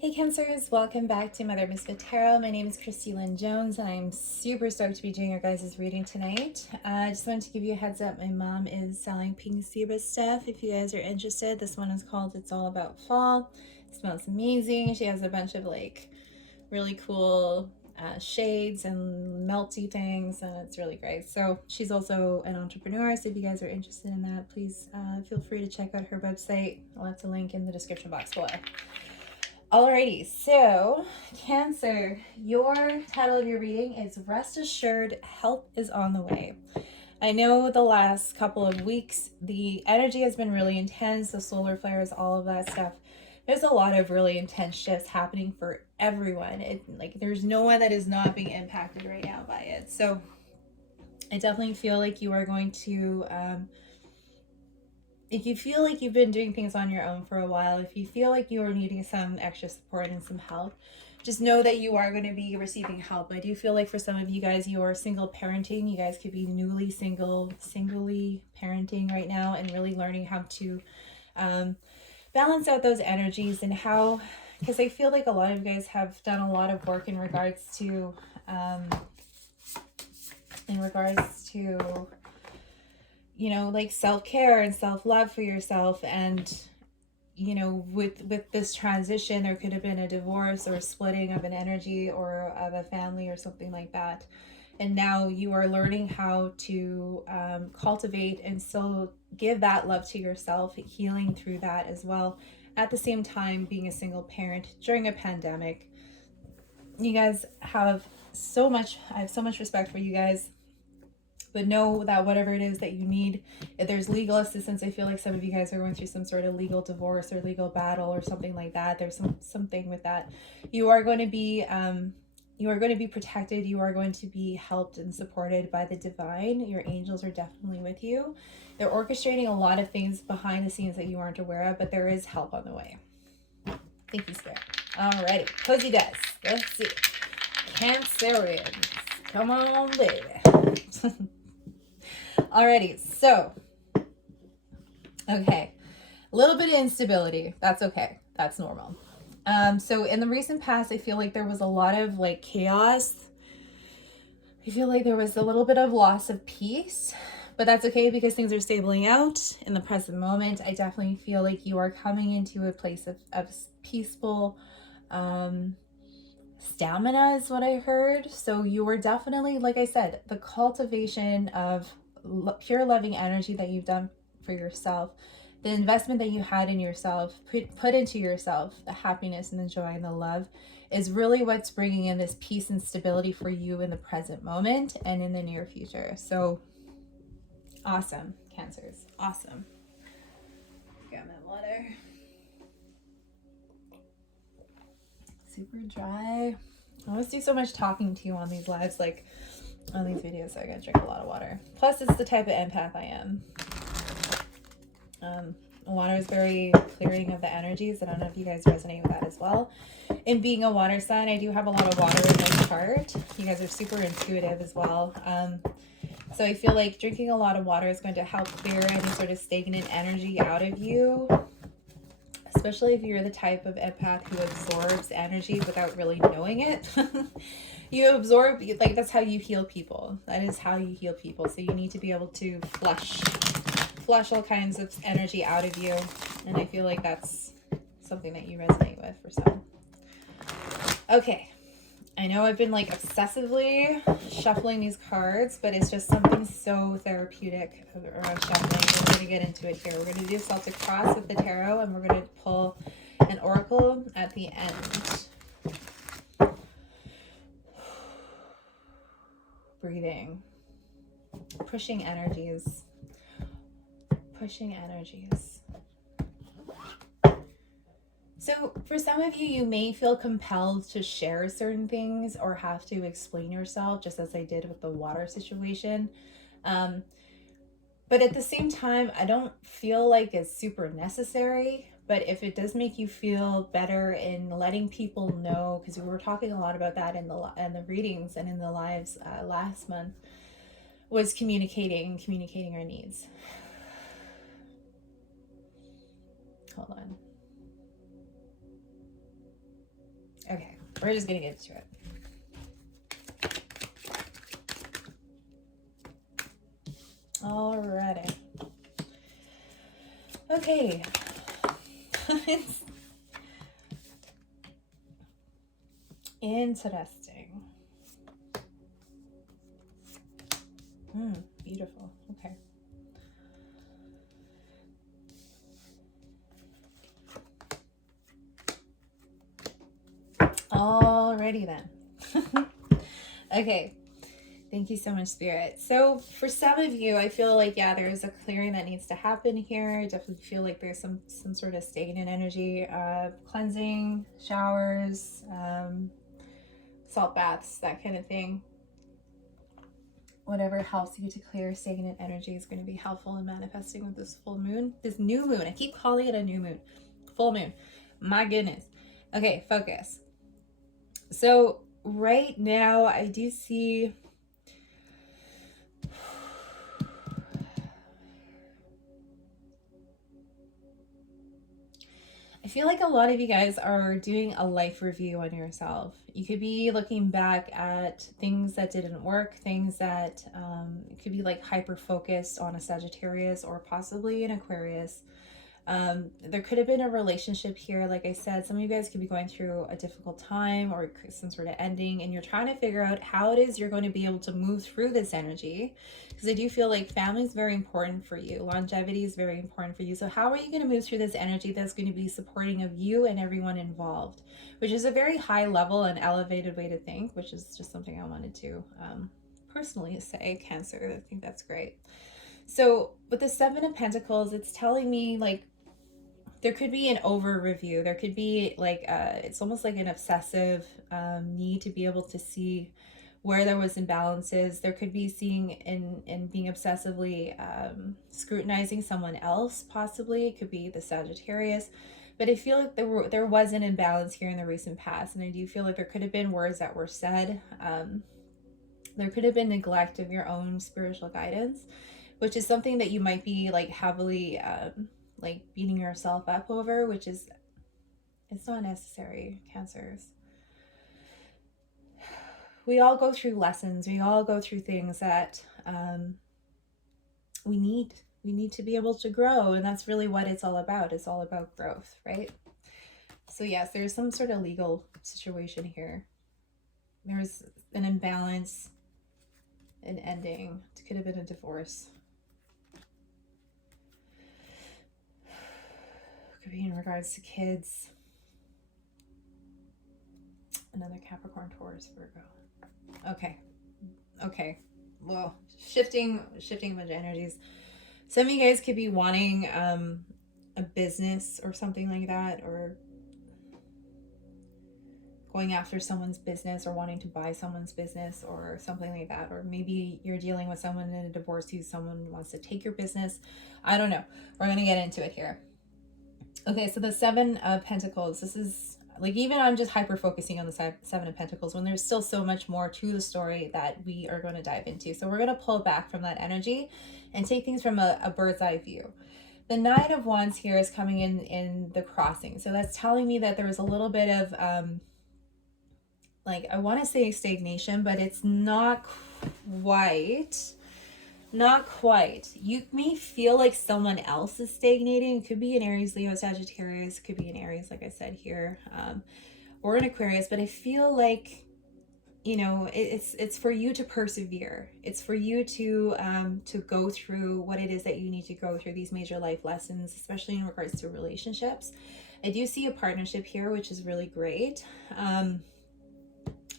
Hey Cancers, welcome back to Mother Misfit Tarot. My name is Christy Lynn Jones and I'm super stoked to be doing your guys' reading tonight. I just wanted to give you a heads up, my mom is selling pink zebra stuff if you guys are interested. This one is called It's All About Fall. It smells amazing. She has a bunch of like really cool shades and melty things and it's really great. So she's also an entrepreneur, so if you guys are interested in that, please feel free to check out her website. I'll have the link in the description box below. Alrighty, so Cancer, your title of your reading is Rest Assured, Help is on the Way. I know the last couple of weeks, the energy has been really intense, the solar flares, all of that stuff. There's a lot of really intense shifts happening for everyone. There's no one that is not being impacted right now by it. So I definitely feel like you are going to... if you feel like you've been doing things on your own for a while, if you feel like you are needing some extra support and some help, just know that you are going to be receiving help. I do feel like for some of you guys, you are single parenting. You guys could be newly singly parenting right now and really learning how to balance out those energies and how, because I feel like a lot of you guys have done a lot of work in regards to you know, like self-care and self-love for yourself. And, you know, with this transition, there could have been a divorce or a splitting of an energy or of a family or something like that. And now you are learning how to cultivate and still give that love to yourself, healing through that as well. At the same time, being a single parent during a pandemic. You guys have I have so much respect for you guys. But know that whatever it is that you need, if there's legal assistance, I feel like some of you guys are going through some sort of legal divorce or legal battle or something like that. There's something with that. You are going to be protected. You are going to be helped and supported by the divine. Your angels are definitely with you. They're orchestrating a lot of things behind the scenes that you aren't aware of, but there is help on the way. Thank you, Spirit. Alrighty, cozy desk. Let's see. Cancerians, come on, baby. Alrighty, so, okay, a little bit of instability. That's okay. That's normal. So in the recent past, I feel like there was a lot of like chaos. I feel like there was a little bit of loss of peace, but that's okay because things are stabling out in the present moment. I definitely feel like you are coming into a place of peaceful stamina is what I heard. So you were definitely, like I said, the cultivation of pure loving energy that you've done for yourself, the investment that you had in yourself, put into yourself, the happiness and the joy and the love is really what's bringing in this peace and stability for you in the present moment and in the near future. So awesome, Cancers. Awesome. Got my water. Super dry. I always do so much talking to you on these lives, like on these videos, so I gotta drink a lot of water. Plus, it's the type of empath I am. Water is very clearing of the energies. I don't know if you guys resonate with that as well. In being a water sign, I do have a lot of water in my chart. You guys are super intuitive as well. So I feel like drinking a lot of water is going to help clear any sort of stagnant energy out of you. Especially if you're the type of empath who absorbs energy without really knowing it. You absorb, like that's how you heal people. That is how you heal people. So you need to be able to flush all kinds of energy out of you. And I feel like that's something that you resonate with for some. Okay. I know I've been like obsessively shuffling these cards, but it's just something so therapeutic around shuffling. We're going to get into it here. We're going to do Celtic Cross with the tarot, and we're going to pull an oracle at the end. Breathing. Pushing energies. Pushing energies. So for some of you, you may feel compelled to share certain things or have to explain yourself, just as I did with the water situation. But at the same time, I don't feel like it's super necessary. But if it does make you feel better in letting people know, because we were talking a lot about that in the readings and in the lives last month, was communicating our needs. Hold on. Okay, we're just gonna get into it. Alrighty. Okay. It's interesting. Beautiful. Okay. Alrighty then. Okay. Thank you so much, Spirit. So for some of you, I feel like, yeah, there's a clearing that needs to happen here. I definitely feel like there's some sort of stagnant energy, cleansing, showers, salt baths, that kind of thing. Whatever helps you to clear stagnant energy is going to be helpful in manifesting with this full moon. This new moon. I keep calling it a new moon. Full moon. My goodness. Okay, focus. So right now, I do see... I feel like a lot of you guys are doing a life review on yourself. You could be looking back at things that didn't work, things that it could be like hyper focused on a Sagittarius or possibly an Aquarius. There could have been a relationship here. Like I said, some of you guys could be going through a difficult time or some sort of ending, and you're trying to figure out how it is you're going to be able to move through this energy. Because I do feel like family is very important for you. Longevity is very important for you. So how are you going to move through this energy that's going to be supporting of you and everyone involved? Which is a very high level and elevated way to think, which is just something I wanted to personally say, Cancer. I think that's great. So with the Seven of Pentacles, it's telling me like there could be an over review. There could be like it's almost like an obsessive need to be able to see where there was imbalances. There could be seeing and being obsessively scrutinizing someone else, possibly. It could be the Sagittarius. But I feel like there was an imbalance here in the recent past. And I do feel like there could have been words that were said. There could have been neglect of your own spiritual guidance, which is something that you might be like heavily like beating yourself up over, which is, it's not necessary, Cancers. We all go through lessons. We all go through things that we need to be able to grow. And that's really what it's all about. It's all about growth, right? So yes, there's some sort of legal situation here. There's an imbalance, an ending. It could have been a divorce. Could be in regards to kids. Another Capricorn, Taurus, Virgo. Okay. Well, shifting a bunch of energies. Some of you guys could be wanting a business or something like that, or going after someone's business or wanting to buy someone's business or something like that. Or maybe you're dealing with someone in a divorce who someone wants to take your business. I don't know. We're going to get into it here. Okay, so the Seven of Pentacles, this is like, even I'm just hyper focusing on the Seven of Pentacles when there's still so much more to the story that we are going to dive into. So we're going to pull back from that energy and take things from a bird's eye view. The Nine of Wands here is coming in the crossing. So that's telling me that there was a little bit of, like, I want to say stagnation, but it's not quite. Not quite. You may feel like someone else is stagnating. It could be an Aries, Leo, Sagittarius. It could be an Aries, like I said here, or an Aquarius. But I feel like, you know, it's for you to persevere. It's for you to go through what it is that you need to go through, these major life lessons, especially in regards to relationships. I do see a partnership here, which is really great. I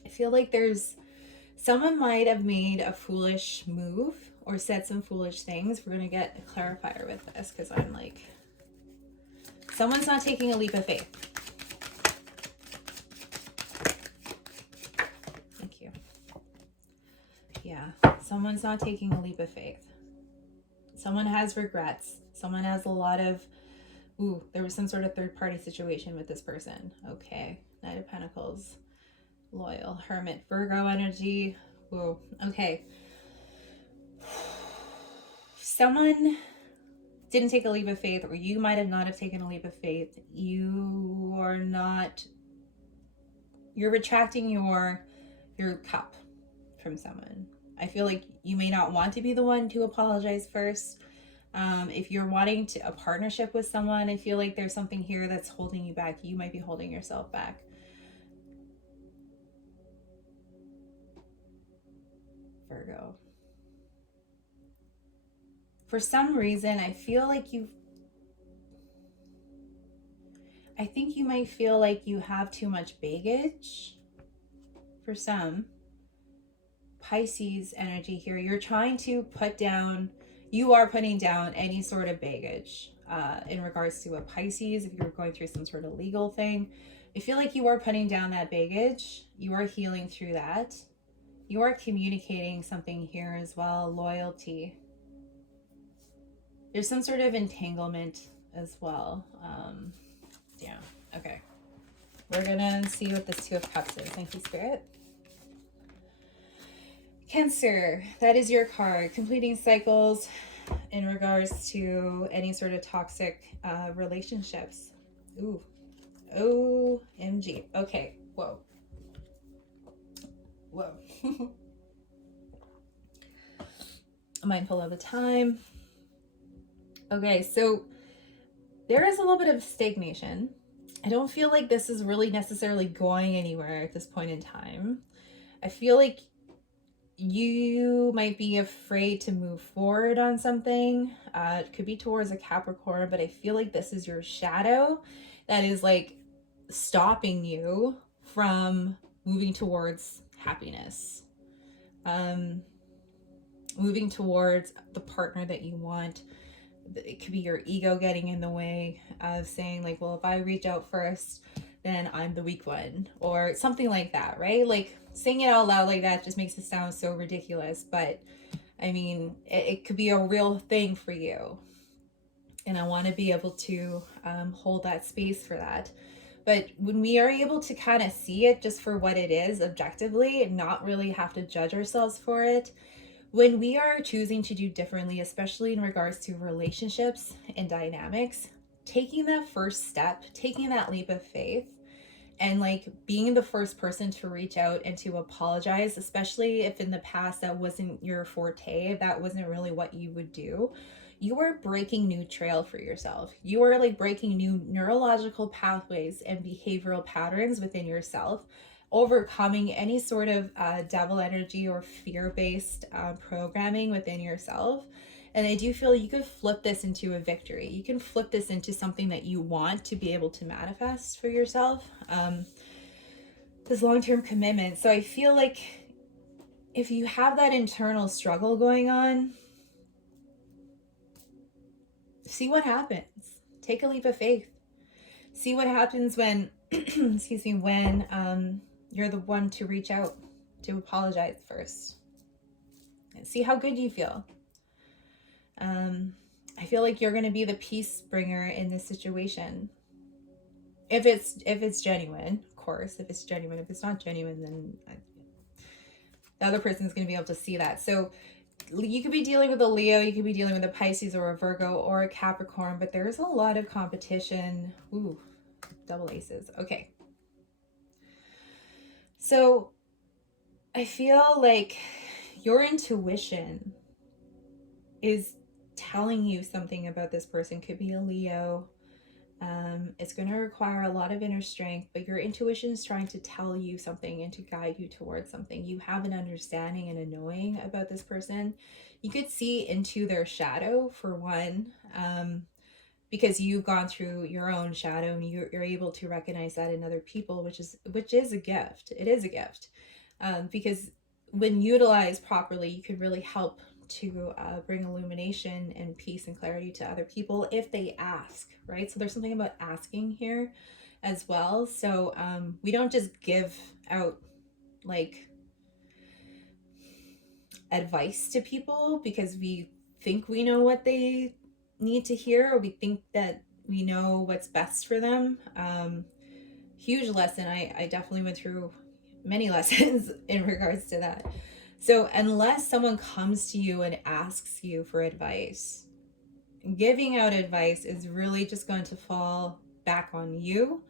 feel like someone might have made a foolish move or said some foolish things. We're going to get a clarifier with this because I'm like, someone's not taking a leap of faith. Thank you. Yeah, someone's not taking a leap of faith. Someone has regrets. Someone has a lot of, there was some sort of third party situation with this person. Okay, Knight of Pentacles, loyal, Hermit, Virgo energy. Whoa, okay. Someone didn't take a leap of faith, or you might have not have taken a leap of faith. You are not you're retracting your cup from someone. I feel like you may not want to be the one to apologize first. If you're wanting a partnership with someone, I feel like there's something here that's holding you back. You might be holding yourself back. Virgo. For some reason, I think you might feel like you have too much baggage. For some, Pisces energy here, you are putting down any sort of baggage in regards to a Pisces. If you're going through some sort of legal thing, I feel like you are putting down that baggage. You are healing through that. You are communicating something here as well. Loyalty. There's some sort of entanglement as well. Yeah. Okay. We're gonna see what this Two of Cups is. Thank you, Spirit. Cancer, that is your card. Completing cycles in regards to any sort of toxic relationships. Ooh. OMG. Okay. Whoa. Mindful of the time. Okay, so there is a little bit of stagnation. I don't feel like this is really necessarily going anywhere at this point in time. I feel like you might be afraid to move forward on something. It could be towards a Capricorn, but I feel like this is your shadow that is like stopping you from moving towards happiness. Moving towards the partner that you want. It could be your ego getting in the way of saying like, well, if I reach out first, then I'm the weak one, or something like that, right? Like saying it out loud like that just makes it sound so ridiculous, but I mean, it could be a real thing for you. And I want to be able to hold that space for that. But when we are able to kind of see it just for what it is objectively and not really have to judge ourselves for it, when we are choosing to do differently, especially in regards to relationships and dynamics, taking that first step, taking that leap of faith, and like being the first person to reach out and to apologize, especially if in the past that wasn't your forte, if that wasn't really what you would do, you are breaking new trail for yourself. You are like breaking new neurological pathways and behavioral patterns within yourself, overcoming any sort of devil energy or fear-based programming within yourself. And I do feel you could flip this into a victory. You can flip this into something that you want to be able to manifest for yourself. This long-term commitment. So I feel like if you have that internal struggle going on, see what happens. Take a leap of faith. See what happens when, excuse me, when you're the one to reach out, to apologize first. And see how good you feel. I feel like you're going to be the peace bringer in this situation. If it's genuine, of course, if it's genuine. If it's not genuine, then the other person's going to be able to see that. So you could be dealing with a Leo, you could be dealing with a Pisces or a Virgo or a Capricorn, but there's a lot of competition. Ooh, double aces. Okay. So I feel like your intuition is telling you something about this person. Could be a Leo. It's going to require a lot of inner strength, but your intuition is trying to tell you something and to guide you towards something. You have an understanding and a knowing about this person. You could see into their shadow, for one, because you've gone through your own shadow and you're able to recognize that in other people, which is a gift. It is a gift, because when utilized properly, you could really help to bring illumination and peace and clarity to other people if they ask, right? So there's something about asking here as well. So we don't just give out like advice to people because we think we know what they need to hear, or we think that we know what's best for them. Huge lesson. I definitely went through many lessons in regards to that. So unless someone comes to you and asks you for advice, giving out advice is really just going to fall back on you.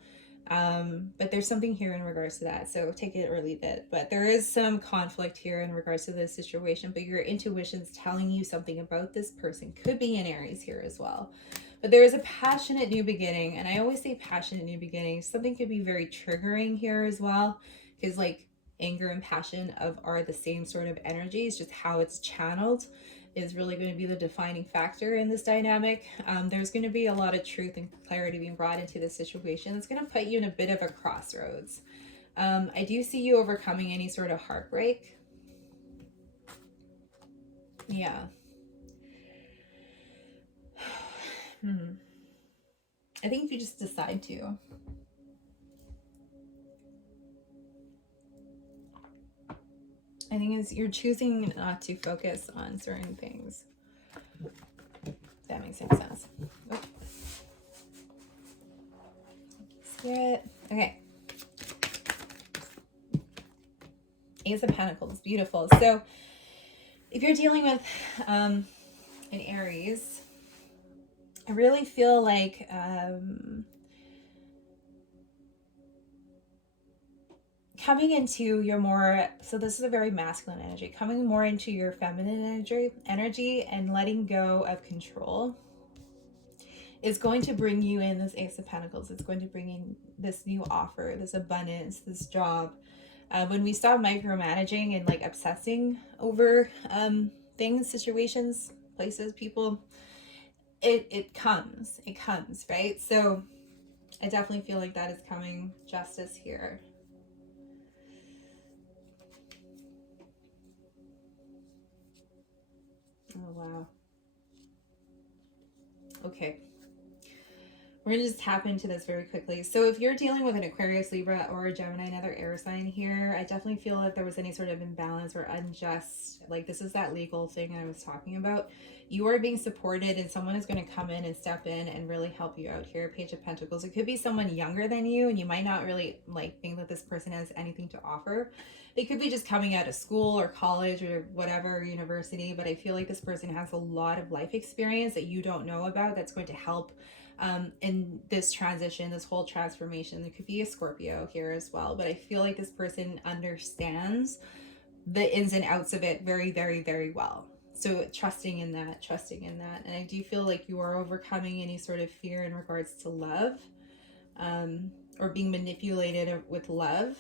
But there's something here in regards to that, so take it or leave it. But there is some conflict here in regards to this situation, but your intuition's telling you something about this person. Could be an Aries here as well. But there is a passionate new beginning, and I always say passionate new beginning. Something could be very triggering here as well, because like anger and passion are the same sort of energy. It's just how it's channeled is really going to be the defining factor in this dynamic. There's going to be a lot of truth and clarity being brought into this situation. It's going to put you in a bit of a crossroads. I do see you overcoming any sort of heartbreak. Yeah. I think if you just decide to. I think is you're choosing not to focus on certain things. If that makes any sense. Oops. Spirit. Okay. Ace of Pentacles. Beautiful. So if you're dealing with an Aries, I really feel like coming into your more, so this is a very masculine energy, coming more into your feminine energy and letting go of control is going to bring you in this Ace of Pentacles. It's going to bring in this new offer, this abundance, this job. When we stop micromanaging and like obsessing over things, situations, places, people, it comes, right? So I definitely feel like that is coming. Justice here. Oh, wow. Okay. We're going to just tap into this very quickly. So if you're dealing with an Aquarius, Libra, or a Gemini, another air sign here, I definitely feel like there was any sort of imbalance or unjust, like this is that legal thing I was talking about. You are being supported and someone is going to come in and step in and really help you out here. Page of Pentacles. It could be someone younger than you and you might not really like think that this person has anything to offer. They could be just coming out of school or college or whatever, university, but I feel like this person has a lot of life experience that you don't know about that's going to help in this transition, this whole transformation. There could be a Scorpio here as well, but I feel like this person understands the ins and outs of it very, very, very well. So trusting in that. And I do feel like you are overcoming any sort of fear in regards to love, or being manipulated with love.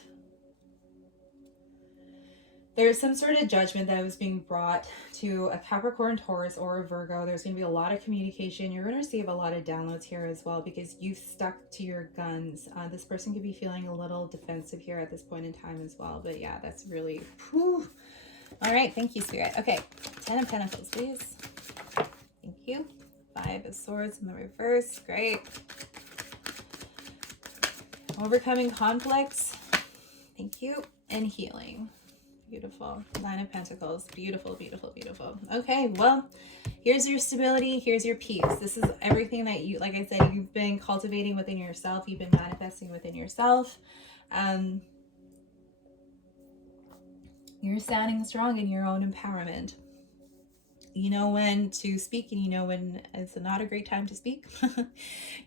There's some sort of judgment that was being brought to a Capricorn, Taurus, or a Virgo. There's going to be a lot of communication. You're going to receive a lot of downloads here as well because you've stuck to your guns. This person could be feeling a little defensive here at this point in time as well. But yeah, that's really... Whew. All right. Thank you, Spirit. Okay. 10 of Pentacles, please. Thank you. 5 of Swords in the reverse. Great. Overcoming conflicts. Thank you. And healing. Beautiful. 9 of Pentacles. Beautiful, beautiful, beautiful. Okay, well, here's your stability. Here's your peace. This is everything that you, like I said, you've been cultivating within yourself. You've been manifesting within yourself. You're standing strong in your own empowerment. You know when to speak and you know when it's not a great time to speak.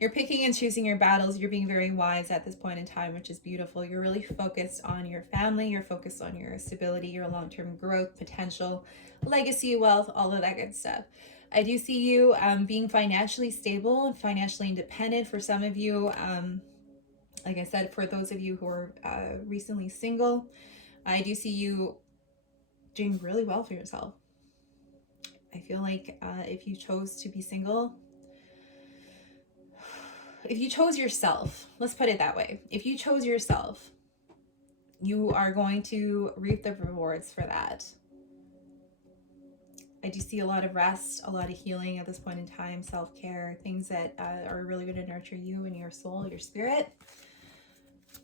You're picking and choosing your battles. You're being very wise at this point in time, which is beautiful. You're really focused on your family. You're focused on your stability, your long-term growth, potential, legacy, wealth, all of that good stuff. I do see you being financially stable and financially independent. For some of you, like I said, for those of you who are recently single, I do see you doing really well for yourself. I feel like if you chose to be single, if you chose yourself, let's put it that way. If you chose yourself, you are going to reap the rewards for that. I do see a lot of rest, a lot of healing at this point in time, self-care, things that are really going to nurture you and your soul, your spirit.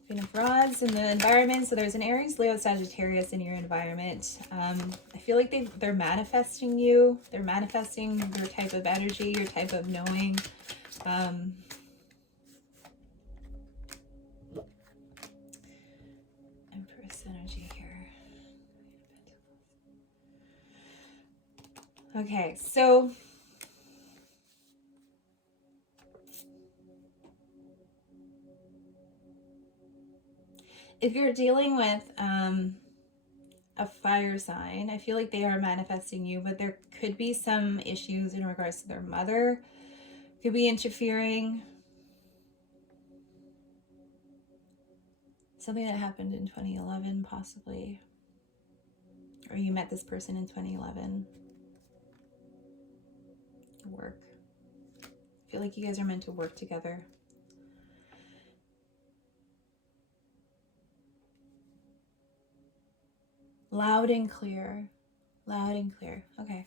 Queen of Rods in the environment. So there's an Aries, Leo, Sagittarius in your environment. I feel like they're manifesting you. They're manifesting your type of energy, your type of knowing. Empress energy here. Okay, so If you're dealing with a fire sign, I feel like they are manifesting you, but there could be some issues in regards to their mother, could be interfering. Something that happened in 2011, possibly. Or you met this person in 2011. Work. I feel like you guys are meant to work together. Loud and clear. Loud and clear. Okay.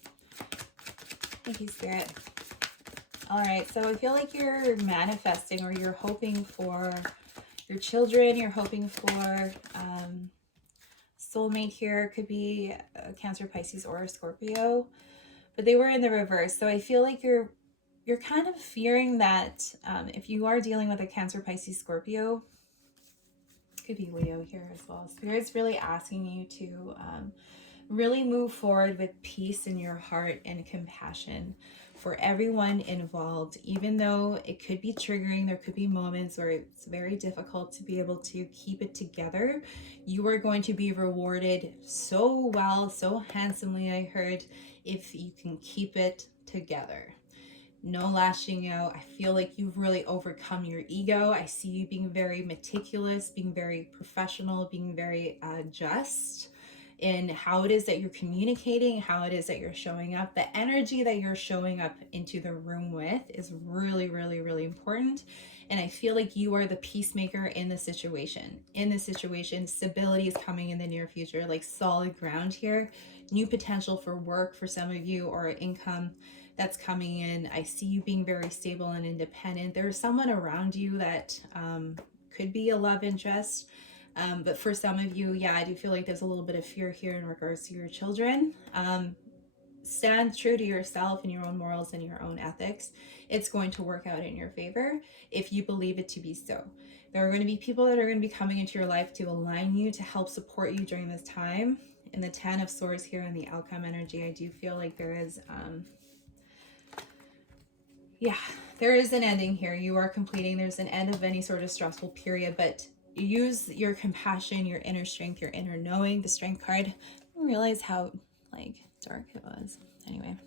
Thank you, Spirit. All right. So I feel like you're manifesting, or you're hoping for your children. You're hoping for soulmate here. Could be a Cancer, Pisces, or a Scorpio. But they were in the reverse. So I feel like you're kind of fearing that if you are dealing with a Cancer, Pisces, Scorpio, could be Leo here as well. Spirit's really asking you to really move forward with peace in your heart and compassion for everyone involved. Even though it could be triggering, there could be moments where it's very difficult to be able to keep it together. You are going to be rewarded so well, so handsomely, I heard, if you can keep it together. No lashing out. I feel like you've really overcome your ego. I see you being very meticulous, being very professional, being very just in how it is that you're communicating, how it is that you're showing up. The energy that you're showing up into the room with is really, really, really important. And I feel like you are the peacemaker in the situation. In the situation, stability is coming in the near future, like solid ground here. New potential for work for some of you, or income that's coming in. I see you being very stable and independent. There's someone around you that could be a love interest. But for some of you, yeah, I do feel like there's a little bit of fear here in regards to your children. Stand true to yourself and your own morals and your own ethics. It's going to work out in your favor if you believe it to be so. There are going to be people that are going to be coming into your life to align you, to help support you during this time. In the 10 of Swords here in the outcome energy, I do feel like there is there is an ending here. You are completing. There's an end of any sort of stressful period, but use your compassion, your inner strength, your inner knowing. The Strength card. I didn't realize how dark it was. Anyway,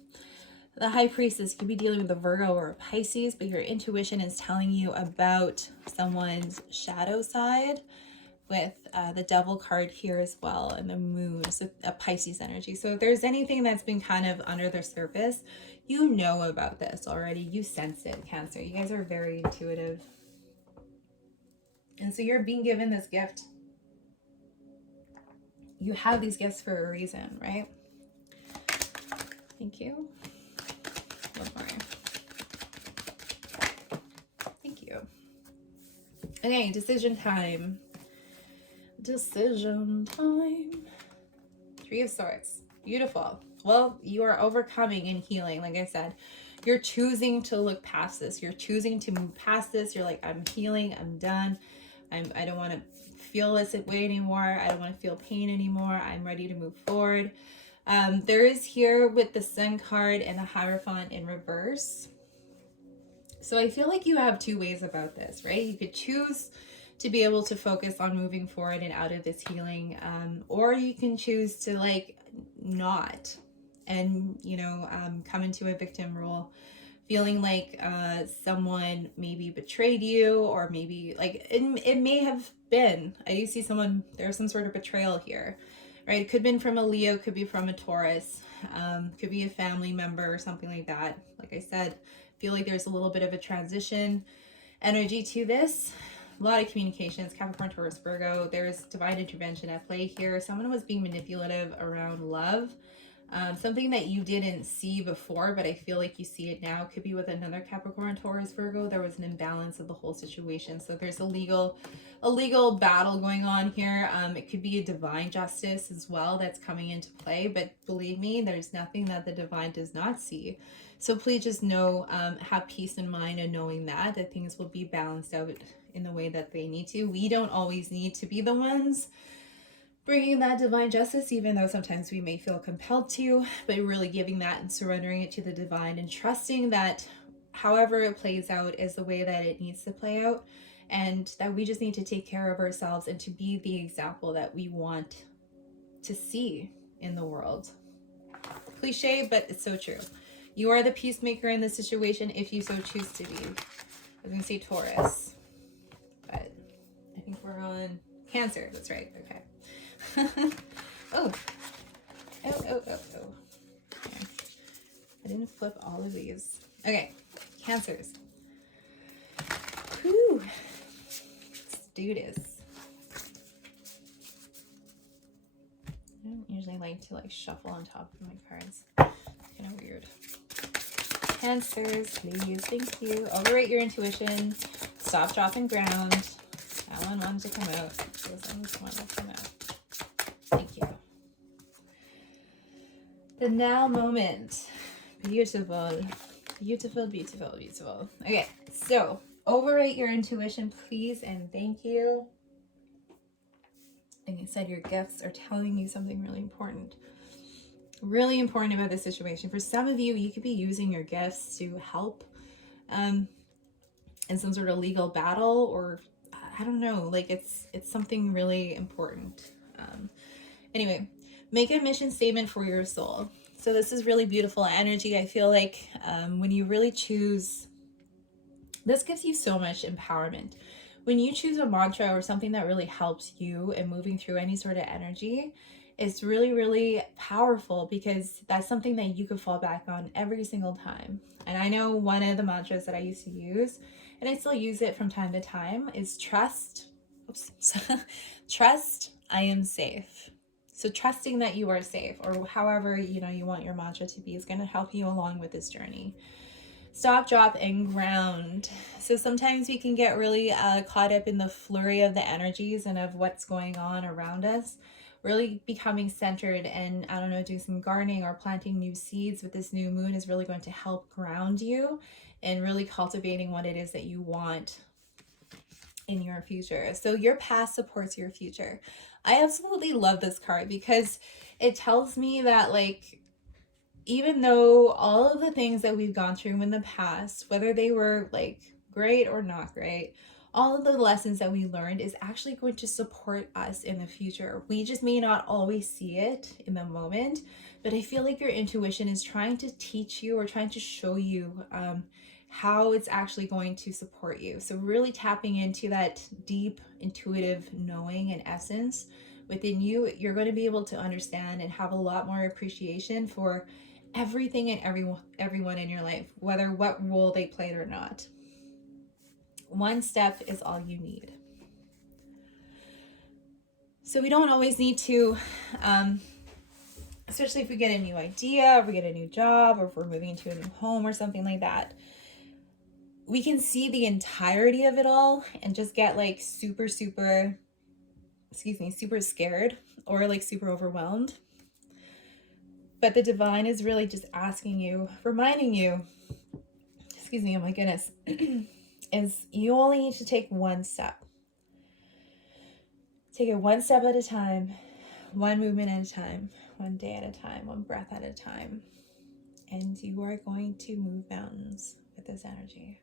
the High Priestess could be dealing with a Virgo or a Pisces, but your intuition is telling you about someone's shadow side, with the Devil card here as well, and the Moon, so a Pisces energy. So if there's anything that's been kind of under the surface, you know about this already. You sense it, Cancer. You guys are very intuitive. And so you're being given this gift. You have these gifts for a reason, right? Thank you. One more. Thank you. Okay, decision time. Decision time. 3 of Swords. Beautiful. Well, you are overcoming and healing. Like I said, you're choosing to look past this. You're choosing to move past this. You're like, I'm healing. I'm done. I don't want to feel this way anymore. I don't want to feel pain anymore. I'm ready to move forward. There is here with the Sun card and the Hierophant in reverse. So I feel like you have 2 ways about this, right? You could choose to be able to focus on moving forward and out of this healing, or you can choose to not, and come into a victim role, feeling like someone maybe betrayed you, or maybe it may have been, I do see someone, there's some sort of betrayal here, right? It could have been from a Leo, could be from a Taurus, could be a family member or something like that. Like I said, I feel like there's a little bit of a transition energy to this. A lot of communications, Capricorn, Taurus, Virgo. There's divine intervention at play here. Someone was being manipulative around love. Something that you didn't see before, but I feel like you see it now. Could be with another Capricorn, Taurus, Virgo. There was an imbalance of the whole situation. So there's a legal battle going on here. It could be a divine justice as well that's coming into play. But believe me, there's nothing that the divine does not see. So please just know, have peace in mind and knowing that things will be balanced out in the way that they need to. We don't always need to be the ones bringing that divine justice, even though sometimes we may feel compelled to, but really giving that and surrendering it to the divine and trusting that however it plays out is the way that it needs to play out. and that we just need to take care of ourselves and to be the example that we want to see in the world. Cliche, but it's so true. You are the peacemaker in this situation if you so choose to be. I was going to say Taurus, but I think we're on Cancer. That's right. Okay. Oh. Oh. Okay. I didn't flip all of these. Okay. Cancers. Whew. Let's do this. I don't usually like to shuffle on top of my cards. It's kind of weird. Cancers, please. Thank you. Overrate your intuition. Stop, drop, and ground. That one wanted to come out. This one will come out. Thank you. The now moment. Beautiful. Beautiful, beautiful, beautiful. Okay, so overrate your intuition, please, and thank you. Like I said, your gifts are telling you something really important. Really important about this situation. For some of you, you could be using your gifts to help in some sort of legal battle, or I don't know, it's something really important. Anyway, make a mission statement for your soul. So this is really beautiful energy. I feel like when you really choose, this gives you so much empowerment. When you choose a mantra or something that really helps you in moving through any sort of energy, it's really, really powerful, because that's something that you could fall back on every single time. And I know one of the mantras that I used to use, and I still use it from time to time, is trust. Oops. Trust, I am safe. So trusting that you are safe, or however you want your mantra to be, is going to help you along with this journey. Stop, drop, and ground. So sometimes we can get really caught up in the flurry of the energies and of what's going on around us. Really becoming centered and, I don't know, doing some gardening or planting new seeds with this new moon is really going to help ground you and really cultivating what it is that you want in your future. So your past supports your future. I absolutely love this card because it tells me that, even though all of the things that we've gone through in the past, whether they were great or not great, all of the lessons that we learned is actually going to support us in the future. We just may not always see it in the moment, but I feel like your intuition is trying to teach you or trying to show you how it's actually going to support you. So really tapping into that deep intuitive knowing and essence within you, you're going to be able to understand and have a lot more appreciation for everything and everyone in your life, whether what role they played or not. One step is all you need. So we don't always need to, especially if we get a new idea, or we get a new job, or if we're moving into a new home or something like that, we can see the entirety of it all and just get super scared or super overwhelmed. But the divine is really just asking you, reminding you, oh my goodness, is you only need to take one step. Take it one step at a time, one movement at a time, one day at a time, one breath at a time. And you are going to move mountains with this energy.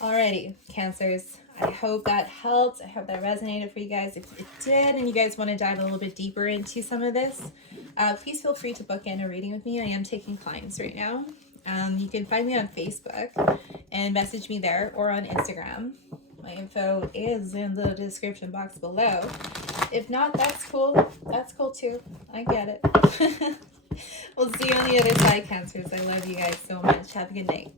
Alrighty, Cancers, I hope that helped. I hope that resonated for you guys. If it did and you guys want to dive a little bit deeper into some of this, please feel free to book in a reading with me. I am taking clients right now. You can find me on Facebook and message me there, or on Instagram. My info is in the description box below. If not, that's cool. That's cool too. I get it. We'll see you on the other side, Cancers. I love you guys so much. Have a good night.